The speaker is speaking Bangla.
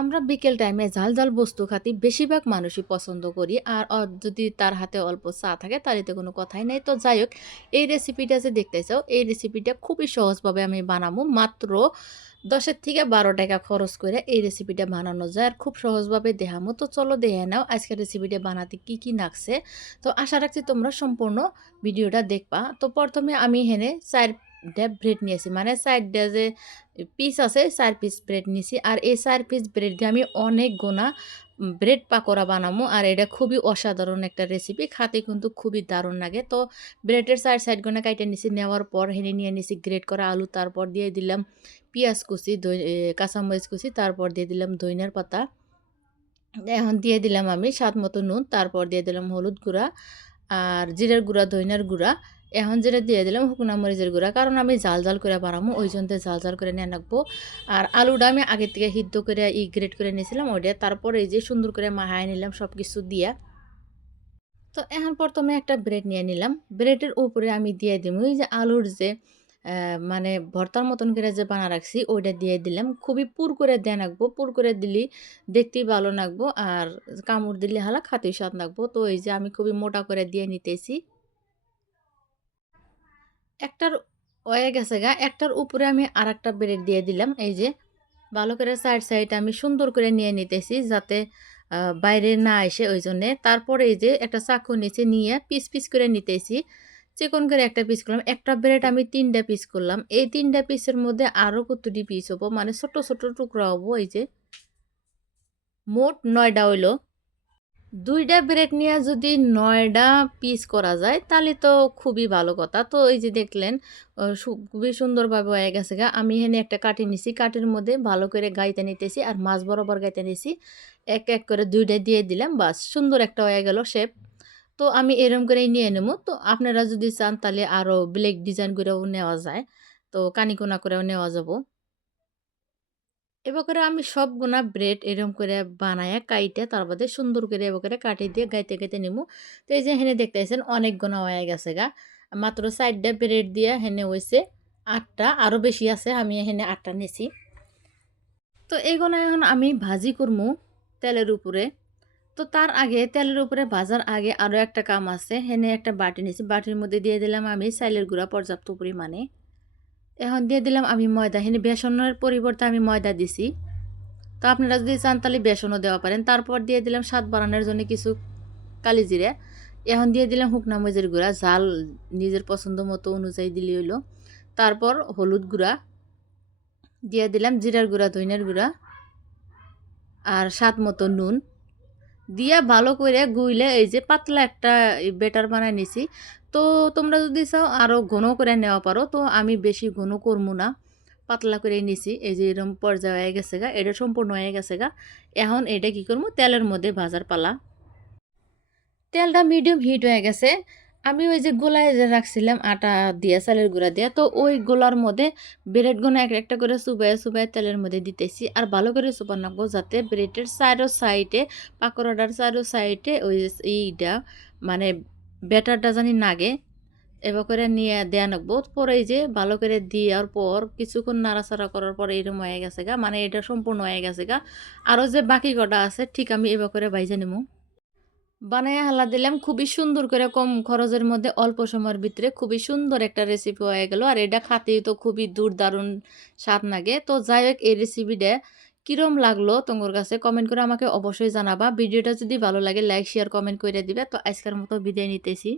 আমরা বিকেল টাইমে ঝাল ঝাল বস্তু খাতি বেশিরভাগ মানুষই পছন্দ করি। আর যদি তার হাতে অল্প চা থাকে তাহলে তো কোনো কথাই নাই। তো যাই হোক, এই রেসিপিটা যে দেখতে চাও, এই রেসিপিটা খুবই সহজভাবে আমি বানাবো। মাত্র ১০ থেকে ১২ টাকা খরচ করে এই রেসিপিটা বানানো যায়। আর খুব সহজভাবে দেখামো। তো চলো দেখে নাও আজকের রেসিপিটা বানাতে কি কি লাগছে। তো আশা রাখছি তোমরা সম্পূর্ণ ভিডিওটা দেখবা। তো প্রথমে আমি এখানে ৪ টা ব্রেড নিয়েছি। মানে ৪ টা যে পিস আছে ৪ পিস ব্রেড নিছি। আর এই ৪ পিস ব্রেড দিয়ে আমি অনেক গোনা ব্রেড পাকোড়া বানামু। আর এটা খুবই অসাধারণ একটা রেসিপি। খাতে কিন্তু খুবই দারুণ লাগে। তো ব্রেডের ৪ সাইড গোনা কাইটা নিছি। নেওয়ার পর হেনে নিয়ে নিছি গ্রেট করা আলু। তারপর দিয়ে দিলাম পিঁয়াজ কুচি, কাঁচামরিচ কুচি। তারপর দিয়ে দিলাম ধইনার পাতা। এখন দিয়ে দিলাম আমি স্বাদ মতো নুন। তারপর দিয়ে দিলাম হলুদ গুঁড়া আর জিরার গুঁড়া, ধইনার গুঁড়া। এখন যেটা দিয়ে দিলাম শুকনা মরিচের গুঁড়া। কারণ আমি জাল জাল করে বানাবো, ওই জন্য জাল জাল করে নিয়ে রাখবো। আর আলুটা আমি আগে থেকে সিদ্ধ করে গ্রেট করে নিয়েছিলাম ওইটা। তারপরে এই যে সুন্দর করে মাখায় নিলাম সব কিছু দিয়া। তো এখন প্রথমে একটা ব্রেড নিয়ে নিলাম। ব্রেডের উপরে আমি দিয়ে দিব এই যে আলুর যে মানে ভর্তার মতন করে যে বানা রাখছি ওইটা দিয়ে দিলাম। খুবই পুর করে দেয়া রাখবো। পুর করে দিলি দেখতেই ভালো লাগবো। আর কামড় দিলে হালা খাতেই স্বাদ লাগবো। তো এই যে আমি খুবই মোটা করে দিয়ে নিতেছি। একটার হয়ে গেছে গা। একটার উপরে আমি আরেকটা ব্রেড দিয়ে দিলাম। এই যে ভালো করে সাইড আমি সুন্দর করে নিয়ে নিতেছি যাতে বাইরে না আসে ওই জন্যে। তারপরে এই যে একটা চাকু নিচে নিয়ে পিস পিস করে নিতেছি। চিকন করে একটা পিস করলাম। একটা ব্রেড আমি ৩টা পিস করলাম। এই ৩টা পিসের মধ্যে আরও কতটি পিস হবো, মানে ছোট ছোট টুকরা হবো। এই যে মোট ৯টা হইলো। ২টা ব্রেড নিয়ে যদি ৯টা পিস করা যায় তাহলে তো খুবই ভালো কথা। তো এই যে দেখলেন খুবই সুন্দরভাবে হয়ে গেছে গা। আমি এখানে একটা কাঠি নিছি। কাঠির মধ্যে ভালো করে গাইতে নিতেছি আর মাছ বরাবর গাইতে নিছি। এক এক করে ২টা দিয়ে দিলাম, বাস সুন্দর একটা হয়ে গেল শেপ। তো আমি এরকম করেই নিয়ে নেবো। তো আপনারা যদি চান তাহলে আরও ব্লেক ডিজাইন করেও নেওয়া যায়। তো কানিকোনা করেও নেওয়া যাবো। এবার করে আমি সবগুনা ব্রেড এরকম করে বানায়া কাইটে তার বাদে সুন্দর করে এবার করে কাটি দিয়ে গাইতে গাইতে নিমু। তো এই যে হেনে দেখতেছেন অনেক গোনা হয়ে গেছে গা। মাত্র ৪টা ব্রেড দিয়ে হেনে হইছে ৮টা, আরও বেশি আছে। আমি এখানে ৮টা নিছি। তো এই গোনা এখন আমি ভাজি করমু তেলের উপরে। তো তার আগে তেলের উপরে ভাজার আগে আরও একটা কাম আছে। হেনে একটা বাটি নিছি। বাটির মধ্যে দিয়ে দিলাম আমি চাইলের গুঁড়া পর্যাপ্ত পরিমাণে। এখন দিয়ে দিলাম আমি ময়দা। হেনে বেসনের পরিবর্তে আমি ময়দা দিছি। তো আপনারা যদি চান তাহলে বেসনও দেওয়া পারেন। তারপর দিয়ে দিলাম স্বাদ বাড়ানোর জন্য কিছু কালি জিরা। এখন দিয়ে দিলাম শুকনা মরিচের গুঁড়া, ঝাল নিজের পছন্দ মতো অনুযায়ী দিলে হইলো। তারপর হলুদ গুঁড়া দিয়ে দিলাম, জিরার গুঁড়া, ধইনার গুঁড়া আর স্বাদ মতো নুন দিয়া ভালো করে গুইলে এই যে পাতলা একটা বেটার বানায় নিছি। তো তোমরা যদি চাও আরও ঘন করে নেওয়া পারো। তো আমি বেশি ঘন করবো না, পাতলা করে নিছি। এই যে এরকম পর্যায়ে হয়ে গেছে গা, এটা সম্পূর্ণ হয়ে গেছে গা। এখন এটা কি করবো, তেলের মধ্যে ভাজার পালা। তেলটা মিডিয়াম হিট হয়ে গেছে। আমি ওই যে গোলায় যে রাখছিলাম আটা দিয়া চালের গুঁড়া দিয়া, তো ওই গোলার মধ্যে ব্রেড গোনা এক একটা করে চুবাই চুবাই তেলের মধ্যে দিতেছি। আর ভালো করে চুবান রাখবো যাতে ব্রেডের চারো সাইডে, পাকোড়াটার চারো সাইডে ওই এইটা মানে ব্যাটারটা জানি নাগে। এবার করে নিয়ে দেয়া রাখবো। পরে এই যে ভালো করে দেওয়ার পর কিছুক্ষণ নাড়াচাড়া করার পর এরকম হয়ে গেছে গা, মানে এটা সম্পূর্ণ হয়ে গেছে গা। আরও যে বাকি কটা আছে ঠিক আমি এবার করে বাইজে নেবো। বানায়া হালা দিলাম খুবই সুন্দর করে, কম খরচের মধ্যে অল্প সময়ের ভিতরে খুবই সুন্দর একটা রেসিপি হয়ে গেল। আর এটা খাতেই তো খুবই দারুণ স্বাদ লাগে। তো যাই হোক, এই রেসিপিটা কিরম লাগলো তোমার কাছে কমেন্ট করে আমাকে অবশ্যই জানাবা। ভিডিওটা যদি ভালো লাগে লাইক শেয়ার কমেন্ট করে দিবে। তো আজকের মতো বিদায় নিতেছি।